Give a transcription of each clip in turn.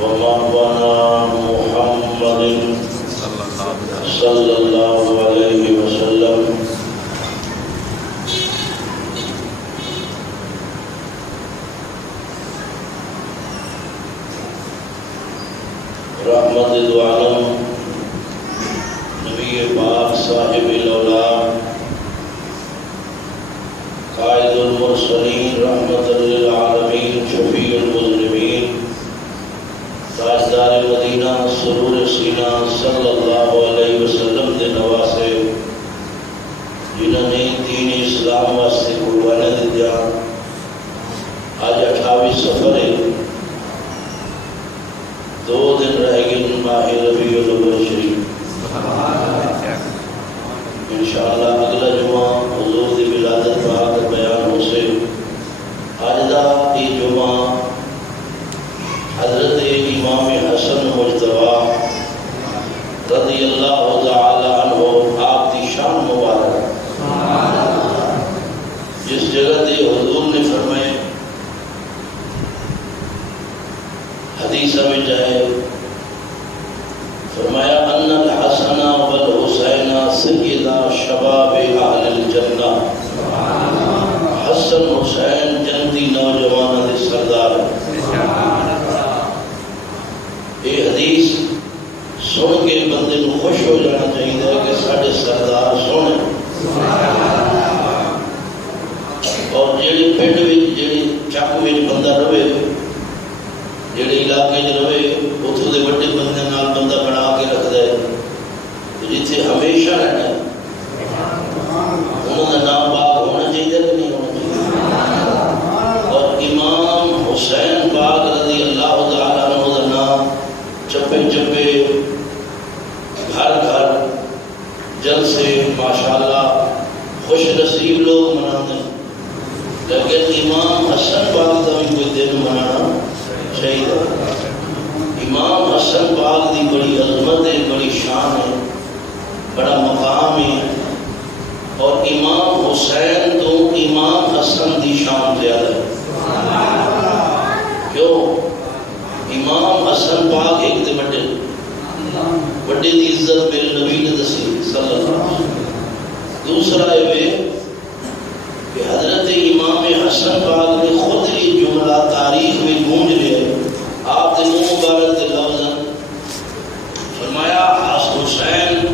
ومولانا محمد صلی اللہ علیہ وسلم رحمت دو عالم نبی پاک صاحب الاولاد قائد المرسلین رحمت للعالمین شفیع المذنبین تاجدار مدینہ سرور سینہ صلی اللہ علیہ وسلم دے نواسے جنہوں نے دین اسلام واسطے قربانی دیا. آج 28 سفر ہے، 2 دن رہ گئے ماہ ربیع الاول شریف. انشاءاللہ اگلا جمعہ حضور دی ولادت پاک بیان ہو سے. آج دا یہ جمعہ حضرت امام حسن مجتبی رضی اللہ تعالی عنہ آپ کی شان مبارک جس جگہ دے حضور نے فرمائے حدیث میں جائے فرمایا ان الحسن والحسین سیدا شباب اہل الجنہ. حسن حسین جنتی نوجوانوں دے سردار. یہ حدیث سن کے بندے کو خوش ہو جانا چاہیے کہ ساڈے سردار سونے. اور جیڑی پنڈ وچ جیڑی چک وچ بندہ رہے جیڑے علاقے میں رہے اتوں کے بڑے بندے نال بندہ بنا کے رکھتا ہے جتنے ہمیشہ رہنا انہوں کا نام پاک ہونا چاہیے کہ نہیں ہونا چاہیے. اور امام حسین پاک رضی اللہ تعالیٰ عنہ کا نام چپے چپے گھر گھر جلسے ماشاءاللہ خوش نصیب لوگ مناتے ہیں، لیکن امام حسن پاک کا بھی کوئی دن منانا چاہیے. امام حسن پاک دی بڑی عظمت ہے، بڑی شان ہے، بڑا مقام ہے. اور امام حسین تو امام حسن دی شان زیادہ ہے. کیوں؟ امام حسن پاک ایک دے بڑے دی عزت میرے نبی نے دسی صلی اللہ علیہ وسلم. دوسرا ہے کہ حضرت امام حسن پاک نے خود یہ جملہ تاریخ میں گونج لیا. آپ نے منہ مبارک کے لفظ فرمایا حسین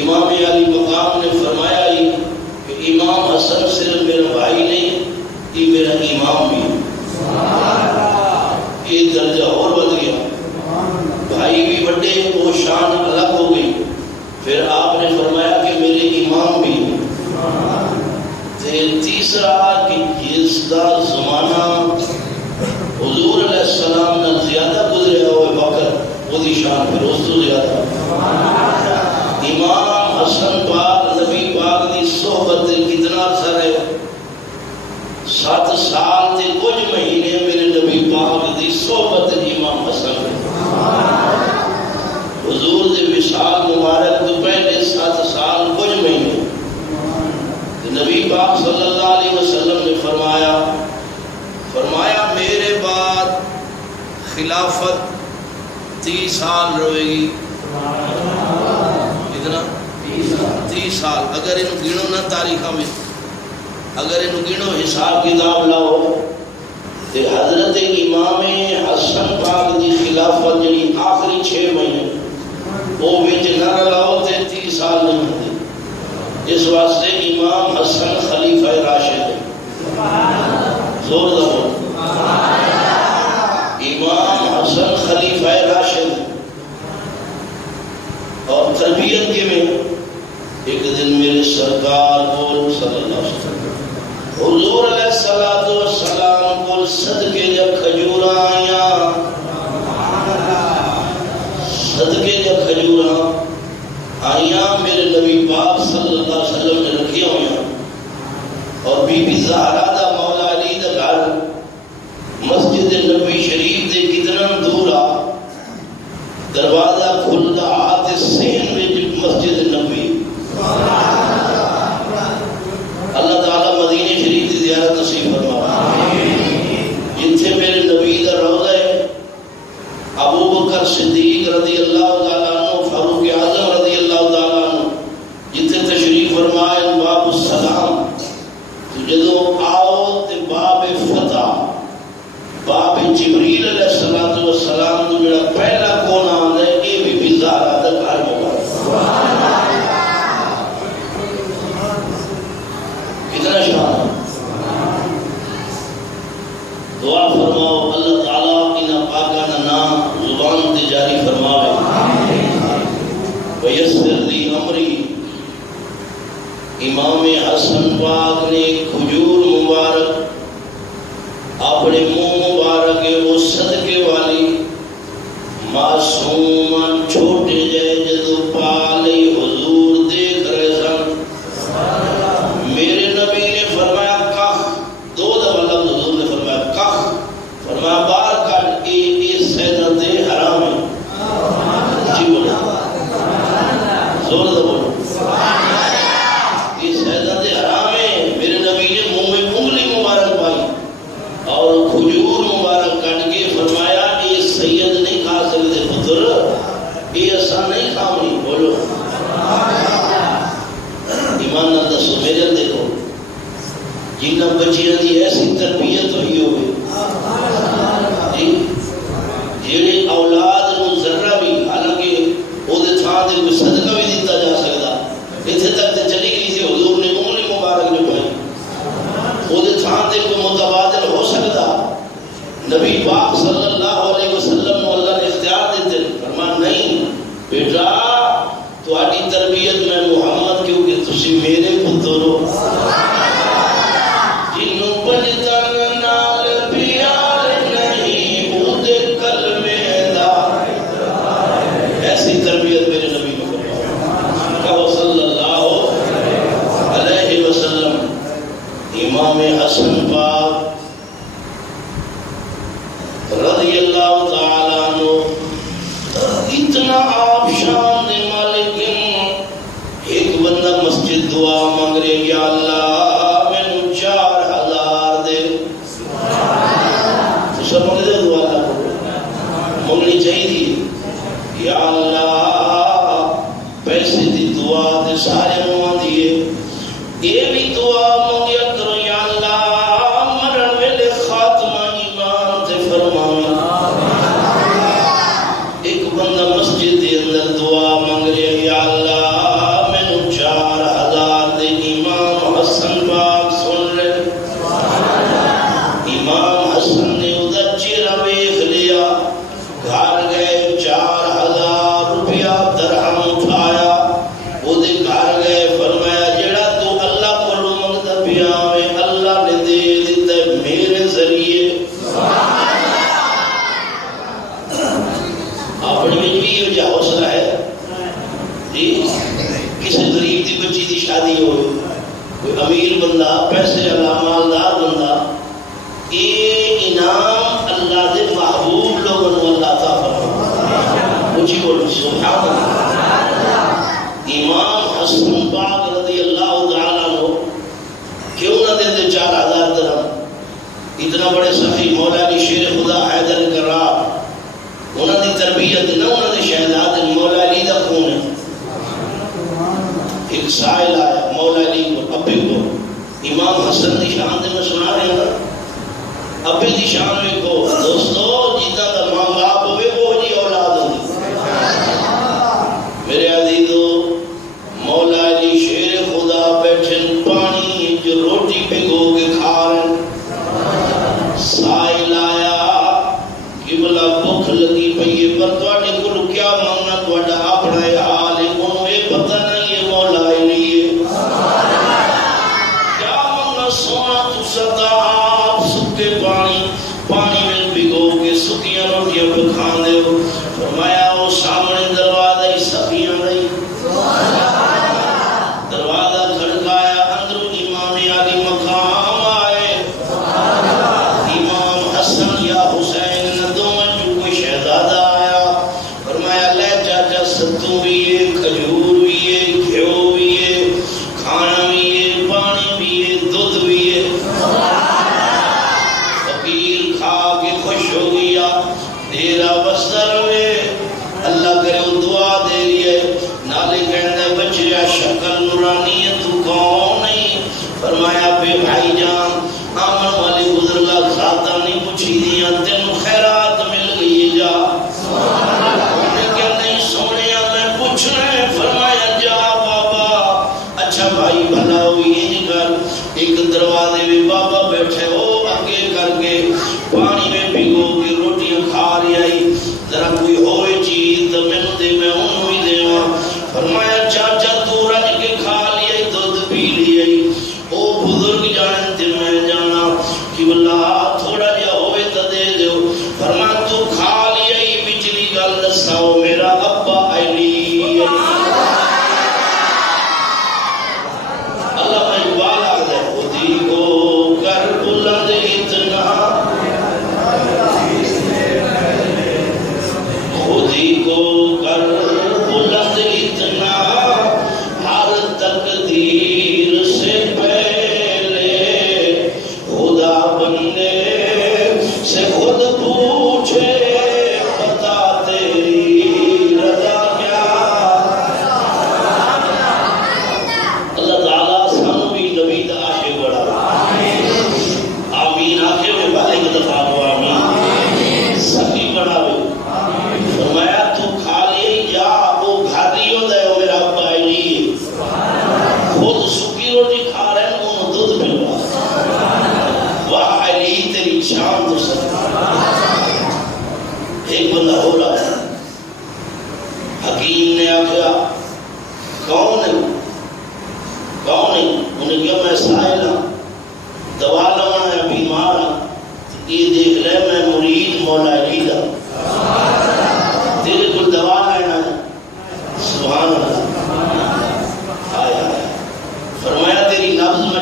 امام علی مقام نے فرمایا ہی کہ امام حسن صرف میرا بھائی نہیں، یہ میرا امام بھی. یہ درجہ اور بڑھ گیا، بھائی بھی بڑے وہ شان الگ ہو گئی. پھر آپ نے فرمایا کہ میرے امام بھی. تیسرا کہ جس کا زمانہ حضور علیہ السلام نے زیادہ گزریا ہوئے وقت وہ دی شان پھر اس تو زیادہ. امام حسن پاک نبی پاک دی صحبت کتنا عرصہ رہے؟ 7 سال تے کچھ مہینے میرے نبی پاک دی صحبت امام حسن رہے. حضور دے وصال مبارک تو پہلے 7 سال کچھ مہینے نبی پاک صلی اللہ علیہ وسلم نے فرمایا میرے بعد خلافت 30 سال رہے گی. کتنا؟ 30 سال. اگر انہوں گنو نہ تاریخ میں، اگر انہوں گنو حساب کتاب لاؤ تو حضرت امام حسن پاک دی خلافت جنی آخری 6 مہینے وہ وچ نہ لاؤ تو 30 سال نہیں ہوتی. اس واسطے امام حسن خلیفہ راشد ہے. زور دو امام حسن خلیفہ راشد. اور تربیت کے میں ایک دن میرے سرکار کو صلی اللہ علیہ وسلم حضور علیہ السلام کو صدقے جا کھجوراں آیاں، صدقے جا کھجوراں آیاں میرے نبی پاک صلی اللہ علیہ وسلم نے رکھی ہوئیں. اور بی بی زہرا دا مولا علی دا گھر مسجد نبی شریف دے کتنا دور آ، دروازہ کھلدا آتے سین میں مسجد نبی. اللہ تعالیٰ مدینہ شریف کی زیارت نصیب فرما. جتھے میرے نبی دا بکر صدیق رضی اللہ تعالیٰ عنہ، فاروق اعظم رضی اللہ تعالیٰ عنہ جتنے تشریف فرمائے باب السلام، جدو آؤ تے باب فتح، باب جبریل علیہ السلام تو جڑا پہلا کونا آندا ہے یہ بھی زہرا دا گھر مبارک۔ کتنا شان، دعا فرماؤ اللہ تعالیٰ انہاں پاکاں دا نام زبان تے جاری فرماوے۔ ویسر لی امری، امام حسن پاک نے کھجور مبارک اپنے منہ مبارک وہ صدقے والی معصوم چھوٹے جائے جدو پالے حضور دیکھ رہے سن، میرے نبی نے فرمایا کخ، دو دفعہ لفظ حضور نے فرمایا کخ، فرمایا بار کٹ اے سیدت حرام ہے۔ جی بولے زور دے بولو، یہ سیدت حرام ہے۔ میرے نبی نے منہ میں انگلی مبارک پائی اور کھجور مبارک کٹ کے فرمایا یہ سید نہیں کھا سکتے پتر، یہ ایسا نہیں کھاؤں۔ بولو ایمان نہ دسو، میرے دیکھو جنہ بچیاں دی ایسی تربیت ہوئی ہوئے، جیڑے اولاد نو ذرہ بھی، حالانکہ وہ دے تھاں دے کوئی صدقہ بھی دیتا جا سکتا، اتنے تک تے چلی گئی تھی حضور نے انگلی مبارک جو پائی، وہ دے تھاں دے کوئی متبادل ہو سکتا۔ نبی پاک صلی اللہ علیہ وسلم کو اللہ نے اختیار دیتے، فرمان نہیں بیٹا تہاڈی تربیت میں محمد کیونکہ تسی میرے پتر ہو، جنوں بجتن نال پیار نہیں اودے کلمے دا، ایسی تربیت میرے نبی نے فرمائی۔ کہو صلی اللہ علیہ وسلم۔ امام حسن پاک رضی اللہ تعالیٰ عنہ اتنا آپ شان دے مالک، ایک بندہ مسجد دعا مانگ رہے، یا اللہ میں نو 4000 دے، تو سب مانگ دے دعا اللہ مانگنی چاہیے، یا اللہ پیسے دی دعا دے سارے منہ دیے، یہ بھی دعا مانگیا کرو یا اللہ مرن ویلے خاتمہ ایمان تے فرماویں۔ ایک بندہ مسجد دے اندر دعا مانگ رہا، یا اللہ مینوں 4000 دے۔ امام حسن پاک سن رہے، امام حسن نے اودہ چہرہ ویکھ لیا، گھر گئے 4000 روپیہ درہم اٹھایا، وہ دے گھر گئے، فرمایا جڑا تو اللہ کو منگتا پیا میں اللہ نے دے دیتا ہے میرے ذریعے۔ اپنی میں بھی یہ جو حوصلہ ہے، کسی غریب دی بچی دی شادی ہو، کوئی امیر بندہ پیسے والا مالدار بندہ، یہ انعام اللہ دے محبوب لوگوں کو اللہ عطا فرماتا۔ اونچی بولو سبحان اللہ۔ امام حسن پاک رضی اللہ تعالیٰ عنہ کیوں نہ دیتے 4000 درہم؟ اتنا بڑے سخی مولا علی شیر خدا حیدر کرار، انہوں نے تربیت نہ، انہوں نے شہداد مولا علی دا خون ہے۔ ایک سائل آیا مولا علی کو، ابے کو، امام حسن دی شان دے میں سنا رہے ہیں، ابے دی شان میں کو دوستو جیتا دا ماں باپ ہوئے وہ جی اولاد ہوئی۔ میرے عزیزو مولا علی شیر خدا بیٹھن پانی جو روٹی بھگو کے کھا رہے، سائل آیا قبلہ بھوک لگی پئی پر تواڈے کول کیا مانگنا، تواڈا اپنا حال ہے، انہوں یہ پتہ نہیں ہے مولا علی کیا مانگنا سونا تسا آپ سکے پانی میں بھگو کے سکیاں روٹیاں پہ کھاندے ہو۔ فرمایا وہ سامنے دروازہ ہی سکیاں نہیں، دروازہ کھڑکایا، اندر امام علی مقام آئے، امام حسن یا حسین دونوں جو کوئی شہزادہ آیا، فرمایا لے چاچا ستو بھی ہے، کھجور بھی ہے، گھیو بھی ہے، کھانا بھی ہے، پانی بھی ہے، دودھ بھی ہے۔ فقیر کھا کے خوش ہو گیا، تیرا بستر میں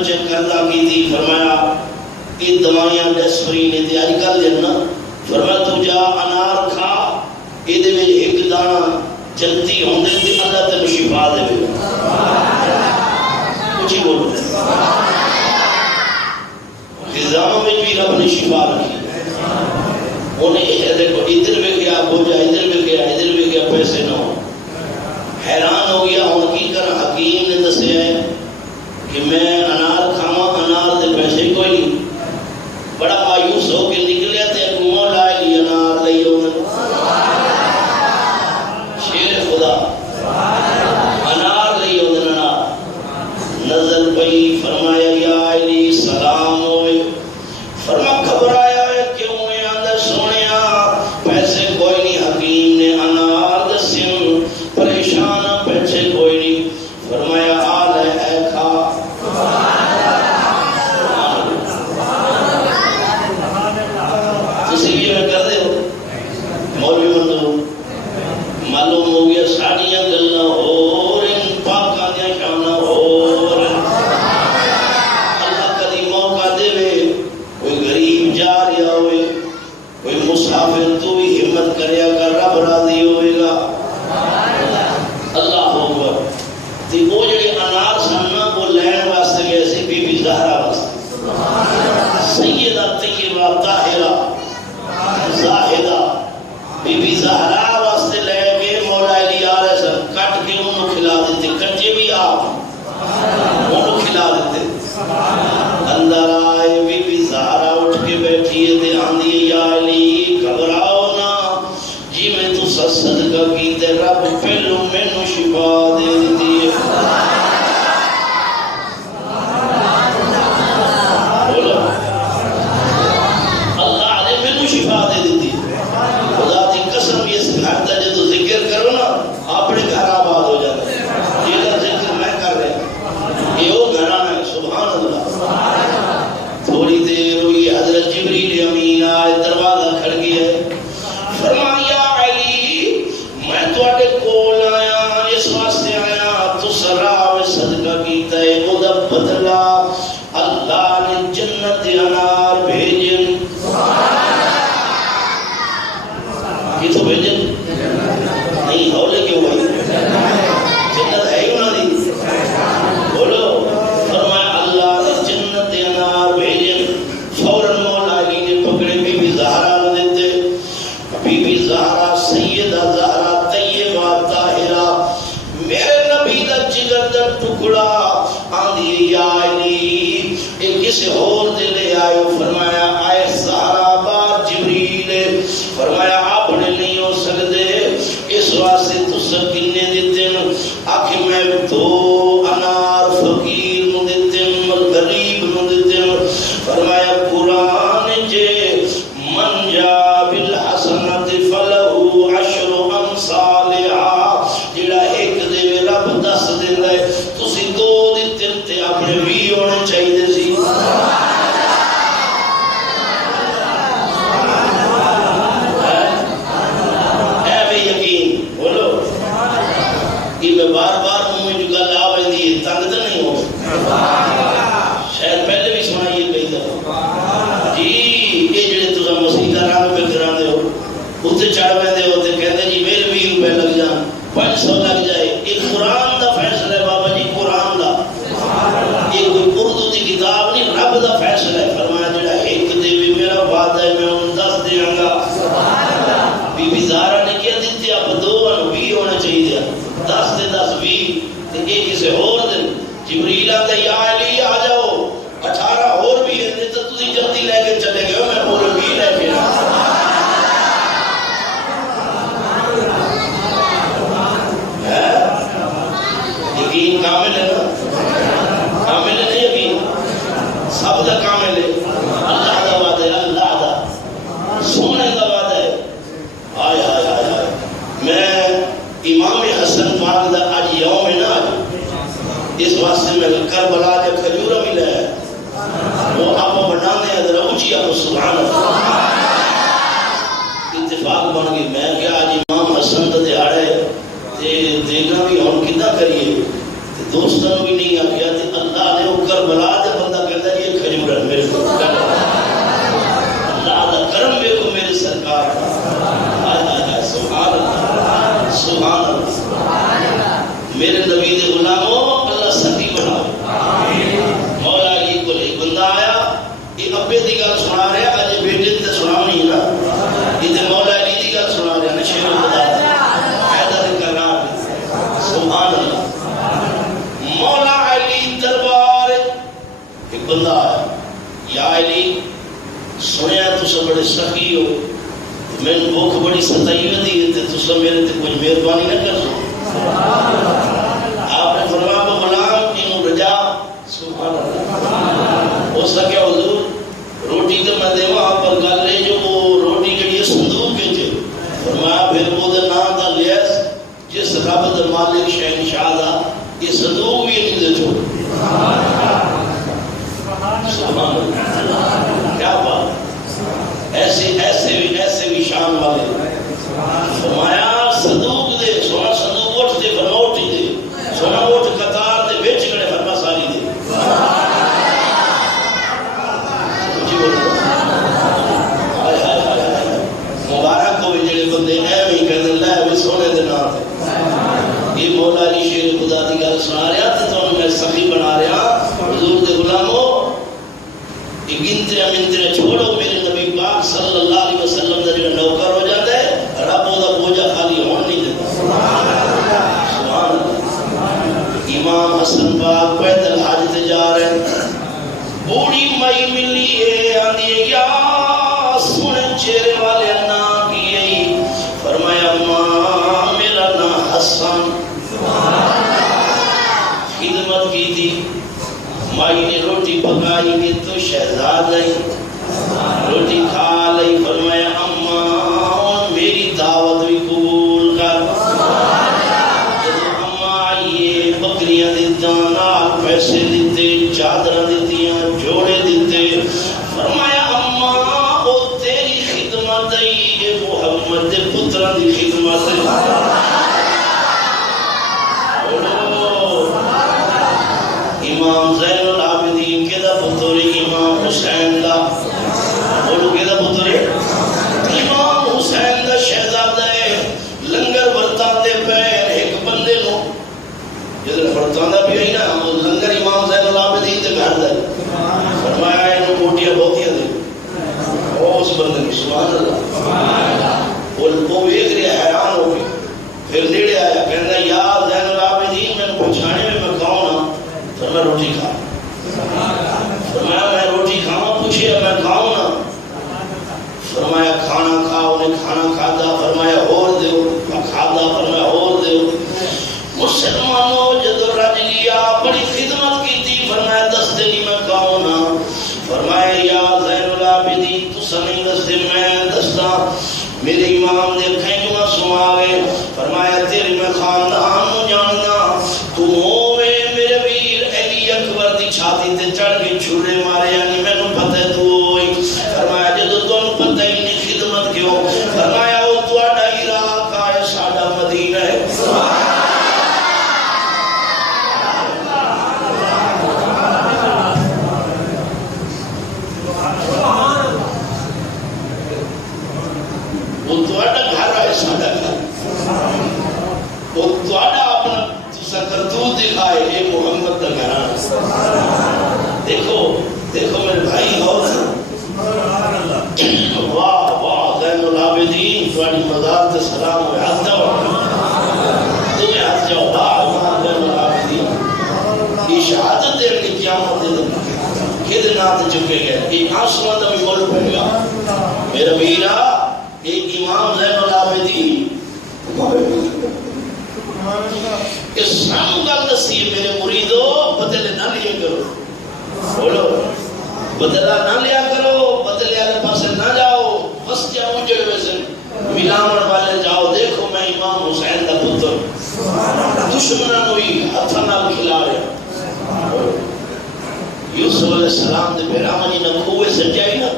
چیک کرنا کی تھی فرمایا یہ دوائیاں ڈیسپرین نے تھی آج کل جننا فرمایا تو جا انار کھا یہ دے میں ایک دانا جلدی ہوندے تھی اللہ تک شفا دے بھی کچھ ہی بولو غذاؤں میں بھی رب نے شفا رکھی انہیں دیکھو ادھر بھی گیا بوجھا ادھر بھی گیا پیسے نہ ہو حیران ہو گیا ہوں کی کر حکیم نے دسے ہے کہ میں انار کھاما انار دے پیسے کوئی نہیں بڑا مایوس ہو کے نکلیا تے اگموں لائے لی انار لئی ہونے شیر خدا انار لئی ہونے نظر پئی فرمایا یا علی سلام ہوئے فرما گھبرایا ہے کیوں ہے اندر سونیا پیسے کوئی نہیں حکیم نے انار دسیم پریشان پیسے کوئی نہیں فرمایا آل ہے کھا کسی بھی میں کر دے ہو مولوی مندو معلوم ہو گیا ساڑیاں گلنا ہو رہی پاکاں دیا شامنا ہو اللہ کدی موقع دے وے کوئی غریب جا رہا ہوئے کوئی مسافر تو بھی ہمت کریا کر رب راضی ہوئے گا اللہ ہوگا تی وہ جڑے انار سننا کو لین واسطے گئے سی بی بی زہرا واسطے سیدہ طیبہ طاہرہ زاہدہ بی بی زہرا واسطے لے کے مولا علی آرہ سن کٹ کے انہوں کھلا دیتے کچے بھی آپ انہوں کھلا دیتے اندر آئے بی بی زہرا اٹھ کے بیٹھی ہے آندھی یا علی گھبراؤ نا جی میں تو صدقہ کیتے رب پہلو میں نو شفا دے دیتی ہے بولو اللہ علیہ میں نو شفا دے دیتی ہے خدا دی قسم یہ سکھاتا ہے جو ذکر کرو نا اپنے گھر آباد ہو جاتا ہے یہ ذکر میں کر رہے یہ وہ گھرانا ہے سبحان اللہ تھوڑی دیر ہوئی حضرت جبریل امین آئے دروازہ کھڑ گیا فرمایا علی میں تواڈے کول آیا اس واسطے آیا تو سراو صدقہ کیتا ہے او دا بدلہ اللہ نے جنت انار بھیجن یہ تو بھیجن نہیں ہولے کیوں بھائی جنت ہے ہی انہاں دی بولو فرمایا اللہ نے جنت انار بھیجن فوراً مولا علی نے پکڑے بی بی زہرا نو دیتے بی بی زہرا سیدہ زہرا طیبہ طاہرہ میرے نبی دا جگر دا ٹکڑا آندھی یا علی ایک کسی اور دے لے آئے فرمایا آئے زہرا بار جبریل فرمایا آپ نے نہیں ہو سکتے اس واسطے تو سکینے دیتے ہیں آکھیں میں دو انار فقیر نو دیتے ہیں غریب نو دیتے ہیں فرمایا قرآن جے من جا بالحسنت فلہو عشر امثالہا جڑا ایک دے رب 10 دیندا ہے تسی 2 دیتے تے اپنے 20 ہونے چاہیے سی میں بار بار منہ جو گل آ رہی ہے تنگ تو نہیں ہو شاید پہلے بھی سنائیے کئی دفعہ جی یہ جڑے تسا موسیقی رنگ پہ کراندے ہو اتنے چڑھ پہندے ہو تے کہندے جی میرے 20 روپے لگ جان 500 لگ جائے یہ قرآن دا فیصلہ ہے بابا جی قرآن دا یہ کوئی اردو دی کتاب نہیں رب دا فیصلہ ہے فرمایا جڑا ایک دے بھی میرا وعدہ ہے میں ان 10 دیاں گا بی بی زہرا نے کیا دیتی آپ 2 اور 20 ہونا چاہیے 10 دے 10 20 تے ایک کسے اور دن جبریل آتا یا علی آ جاؤ 18 اور بھی ہے تو تسی جلدی لے کے چلے گئے میں پورے 20 لے کے یقین کامل ہے نا کامل ہے یقین سب دا کامل ہے اللہ دا وعدہ ہے اللہ دا سونے دا وعدہ ہے آئے آئے آئے آئے میں امام حسن پاک دا آج یوم ہے نا اس واسطے میں کربلا جب کھجورہ ملا ہے وہ آپ بنانے ہیں ذرا اونچی آپ سبحان اللہ اتفاق بن گئی میں کیا آج امام حسن دا دیہڑے تے دیکھنا بھی ہم کتنا کریے دوستوں بھی نہیں آ گیا تے اللہ نے وہ کربلا جب بھوک بڑی ستائی ہوتی ہے تو تسا میرے تے کوئی مہربانی نہ کر سو. آپ نے فرمایا غلام کی رجا سبحان اللہ. اس کا کیا حضور روٹی تو میں دیوا آپ پر گل رہی جو وہ روٹی جڑی صندوق کے چ فرمایا پھر وہ دے نام دا لیس جس رب دے مالک شہنشاہ دا یہ صندوق بھی نہیں دے چھوڑ. سبحان اللہ کیا بات. ایسے بھی شان والے. فرمایا صندوق دے سونا صندوق اٹھ دے بنوٹ ہی دے سونا اٹھ قطار دے بیچ کڑے فرما ساری دے. مبارک کو بھی جڑے بندے ایویں کہندے لے وی سونے دے نام تے. یہ مولا علی شیر خدا دی گل سنا رہا تے تانوں میں سخی بنا رہا. حضور دے غلامو یہ گنتریاں منتریاں چھوڑو. میرے نبی پاک صلی اللہ علیہ وسلم دا جو نوکر ہو جاتا ہے رب دا بوجھا خالی ہون نہیں دیتا. سبحان اللہ. امام حسن پاک پیدل حج تے جا رہے ہیں. بوڑھی مائی ملی ہے آندی ہے یا سونے چہرے والے نا کی یہی. فرمایا ماں میرا نا حسن. خدمت کی تھی. مائی نے روٹی پکائی گی تو شہزاد لئی روٹی کھا لئی. فرمایا اماں میری دعوت بھی قبول کر. اماں آئیے بکریاں دیتا نال پیسے دیتے چادر دیتیاں جوڑے دیتے. فرمایا اماں وہ تیری خدمت ہے یہ محمد دے پتران دی خدمت ہے. امام زین العابدین کے دا پتر امام حسین دا بولو کے دا پتر امام حسین دا شہزادہ ہے. لنگر برتان دے پیر ایک بندے نو جدھر برتان دا بھی ہے نا لنگر امام زین العابدین دے گھر دے. فرمایا انہوں کوٹیاں بہتیاں دے اس بندے نے. سبحان اللہ. وہ ایک رہے حیران ہو گئے. پھر نیڑے آیا کہنا یا زین العابدین میں پہچانے میں کون ہوں. فرمایا روٹی کھا. فرمایا میں روٹی کھاؤں. پوچھے میں کھاؤں نا. فرمایا کھانا کھاؤ. نے کھانا کھادا. فرمایا اور دیو. کھادا. فرمایا اور دیو. مسلمانوں جدو رج لیا بڑی خدمت کی تھی. فرمایا دس دن میں کھاؤں نا. فرمایا یا زین العابدین تو سنیں دس دن میں دستا. میرے امام نے کہیں نہ سماوے. فرمایا تیرے میں خاندان نو جاننا تو ہوئے میرے ویر علی اکبر دی چھاتی تے چڑھ کے چھرے مارے یعنی میں نو پتہ ہے تو ہوئی. فرمایا جدو تو نو پتہ ہی نہیں خدمت کیوں. فرمایا وہ تواڈا عراق ہے ساڈا مدینہ ہے. وہ تواڈا گھر ہے ساڈا گھر. وہ تواڈا اپنا تسا کرتوت دکھائے یہ محمد کا گھرانہ. دیکھو دیکھو میرے بھائی اور واہ واہ زین العابدین تواڈی مزار تے سلام ہوئے. ہاتھ جاؤ تمہیں ہاتھ جاؤ. واہ واہ زین العابدین. یہ شہادت دیر کی قیامت دے دن کدھر نات چکے گئے. یہ آسمان دا بھی بول پڑ گیا. میرا میرا ایک امام زین العابدین کہ سام گل دسی میرے مریدو بدلے نہ لیا کرو. بولو بدلہ نہ لیا کرو. بدلے والے پاس نہ جاؤ. بس جاؤ جڑے ویسے ملاوٹ والے جاؤ. دیکھو میں امام حسین کا پتر دشمنوں ہوئی ہاتھوں نال کھلا رہا. یوسف علیہ السلام دے پیراں جی نے کھوے سجائی نا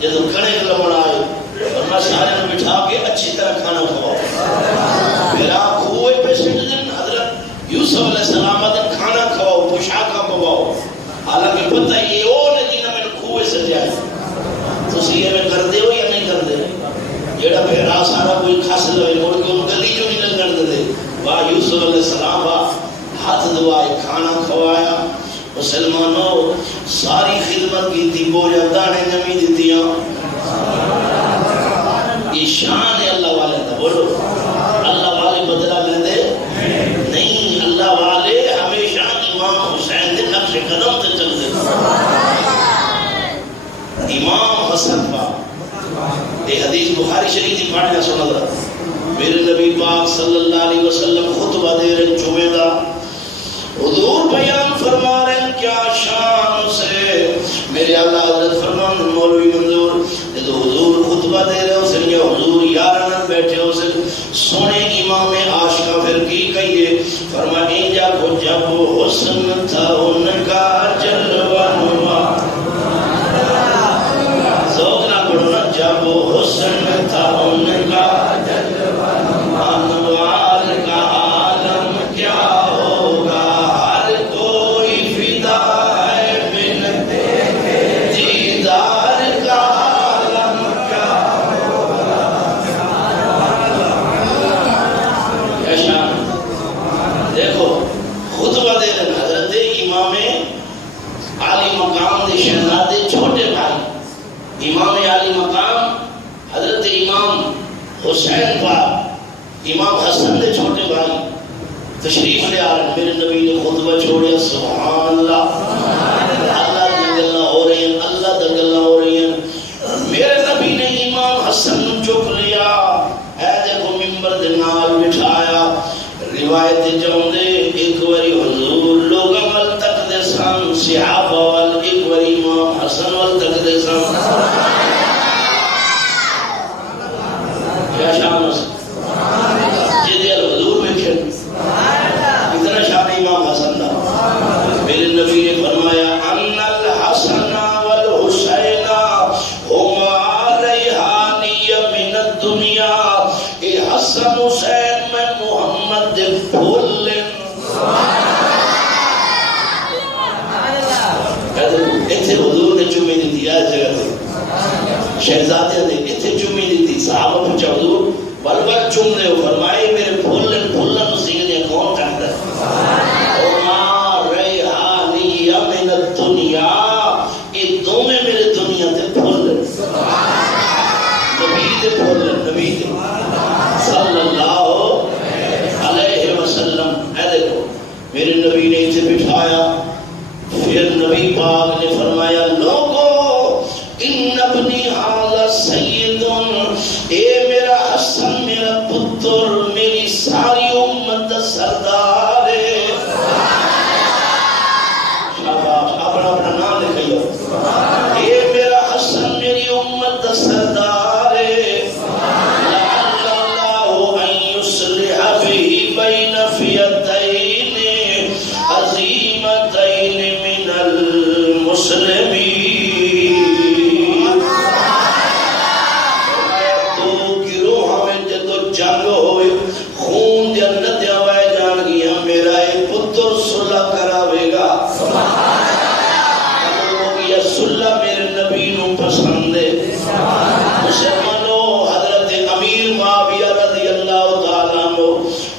جدو کھڑے لمن آئے اور سارے نے بٹھا کے اچھی طرح کھانا کھواؤ. میرا کھوے پہ سٹ دن حضرت یوسف علیہ السلام دن کھانا کھواؤ پوشاکاں پواؤ. حالانکہ پتہ یہ وہ نے جنہاں میں کھوے سجائے. تسی یہ کر دے ہو یا نہیں کر دے. جیڑا پھیرا سارا کوئی کھس لے مڑ کے ان گلی جو نہیں لگن دے. واہ یوسف علیہ السلام واہ ہاتھ دعائے کھانا کھوایا. مسلمانوں ساری خدمت کی تھی. بوجھا دانے نمی دیتیاں. یہ شان ہے اللہ والے کا. بولو اللہ والے بدلہ لیندے نہیں. اللہ والے ہمیشہ امام حسین دے نقش قدم تے چل دے. امام حسن پاک یہ حدیث بخاری شریف کی پڑھنے سنا تھا میرے نبی پاک صلی اللہ علیہ وسلم خطبہ دے رہے جمعے دا حضور بیان فرما رہے ہیں کیا شان سے میرے اللہ حضرت فرمان مولوی منظور جب حضور خطبہ دے رہے ہو سن یا حضور یارانہ بیٹھے ہو سن سونے امام عاشقہ پھر کی کہیے فرمائیں جا کو جب حسن تھا ان کا جلوہ نما ذوق نہ پڑھو نا جب حسن تھا ان کا جلوہ نما انوار کا عالم کیا ہوگا ہر کوئی فدا ہے بن دیکھے دیدار کا عالم کیا ہوگا کیا شان دیکھو خطبہ دے رہے حضرت امام عالی مقام دے شہزادے چھوٹے بھائی امام عالی مقام حضرت امام حسین پاک امام حسن دے چھوٹے بھائی تشریف لے آ رہے میرے نبی نے خطبہ چھوڑیا سبحان اللہ اللہ دی گلاں ہو رہی ہیں اللہ دی گلاں ہو رہی ہیں میرے نبی نے امام حسن چک لیا اے دیکھو منبر دے نال بٹھایا روایت جاؤں دے ایک واری حضور لوگاں وال تک دے سن صحابہ وال ایک واری امام حسن وال تک دے سن کیا شان ہے جی دے حضور میں کھڑ اتنا شان امام حسن دا میرے نبی نے فرمایا ان الحسن والحسین ہما ریحانی من الدنیا اے حسن حسین میں محمد دے پھول اتھے حضور نے چومی دی تھی آج جگہ تھی شہزادیاں نے اتھے چومی دی تھی صحابہ پوچھا حضور بلبل چوم دے ہو فرمائے میرے پھولن سیکھ دیا کون کہتا ہے وما ریحانی من الدنیا یہ دو میں میرے دنیا تے پھولن نبی تے پھولن نبی تے صلی اللہ علیہ وسلم اے دیکھو میرے نبی نے اسے بٹھایا پھر نبی پاک نے فرمایا لوگو ان ابنی حالا سیدن اے میرا حسن میرا پتر میری ساری امت سردار ہے شاباش اپنا اپنا نام لکھئیو اے میرا حسن میری امت سردار ہے لعل اللہ ان یصلح بھی بین فیتین عظیمتین من المسلمین تو گروہ میں جدو جنگ ہوئے خون جنت آوائے جان گیا میرا ایک پتر صلح کراوے گا یہ صلح میرے نبی نو پسند ہے مسلمانوں حضرت امیر معاویہ رضی اللہ تعالیٰ عنہ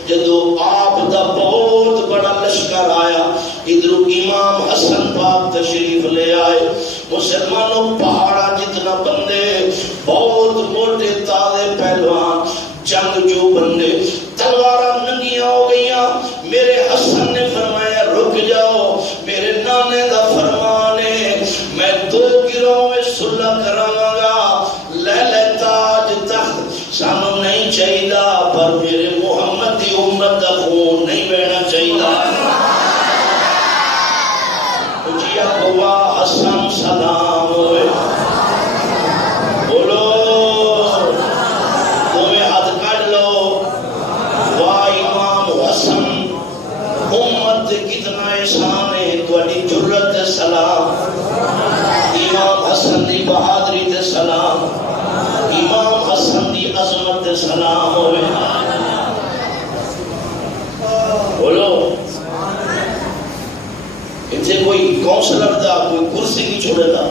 جدو آپ دا بہت بڑا لشکر آیا ادھر امام حسن پاک تشریف لے آئے مسلمانوں پہاڑا جتنا بندے بہت موٹے تازے پہلوان جنگ جو بندے تلوارہ ننگیاں ہو گئیاں میرے حسن نے فرمایا رک جاؤ میرے نانے دا فرمان ہے میں دو گروہ میں صلح کراں گا لے تاج تخت سانو نہیں چاہیے پر میرے محمد دی امت دا خون نہیں بہنا چاہیے اجیا ہوا حسن سلام ہوئے بولو تمہیں ہاتھ کٹ لو واہ امام حسن امت کتنا احسان ہے تھوڑی جرت سلام امام حسن دی بہادری تے سلام امام حسن دی عظمت تے سلام ہوئے بولو اتھے کوئی کونسلر دا کوئی کرسی نہیں چھوڑے دا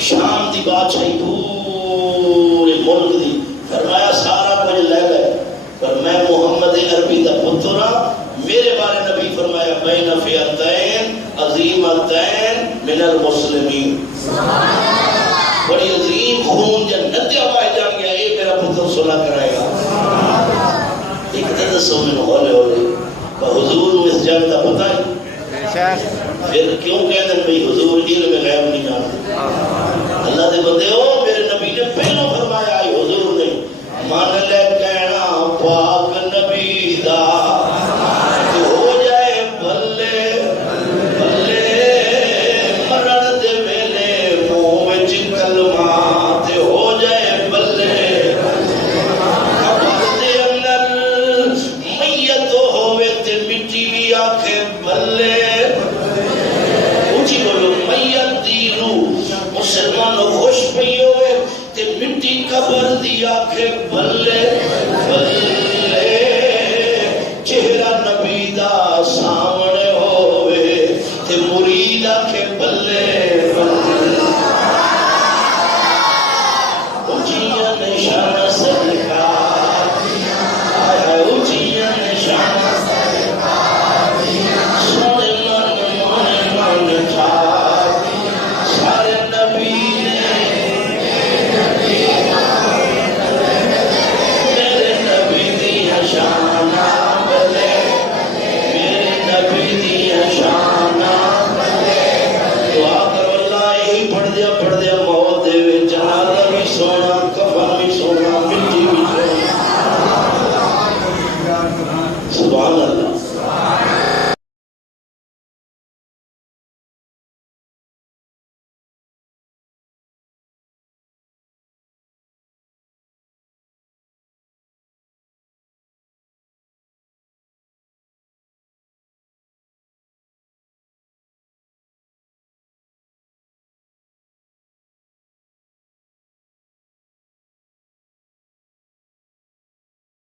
شام دی بادشاہی پورے ملک دی فرمایا سارا کچھ لے گئے پر میں محمد عربی دا پترا میرے بارے نبی فرمایا بین فئتین عظیمتین من المسلمین بڑی عظیم خون جنت آوائے جان گیا یہ میرا پتر صلح کرائے گا ایک تدسو میں ہولے ہولے حضور میں اس جنگ دا پتہ ہے پھر کیوں کہتے ہیں بھئی حضور علم غیب نہیں جانتے اللہ دے بندے ہو میرے نبی نے پہلو فرمایا آئی حضور نے مان تقوی